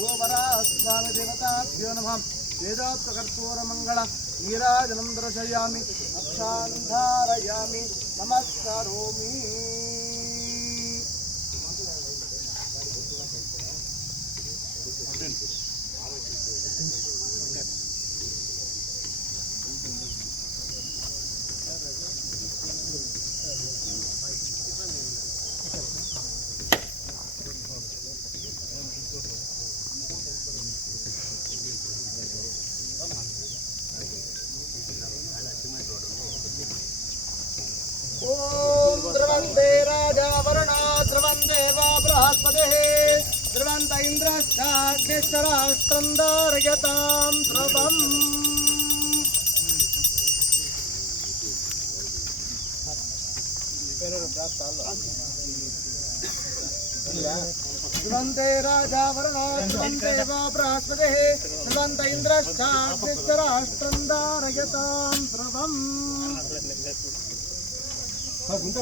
స్వామి దేవతాభ్యో నమ వేదోక్తకర్పూరమంగళ నీరాజనం దర్శయామి అక్షాంధారయామి నమస్కరోమి वास्पतिः द्रवन्त इन्द्रश्चाग्निश्चराष्ट्रं धारयतां ध्रुवम्। राजा वरुणो ध्रुवन्तेव बृहस्पतिः ध्रुवन्त इन्द्रश्चाग्निश्चराष्ट्रं धारयतां ध्रुवम्। हाँ, गुण्टा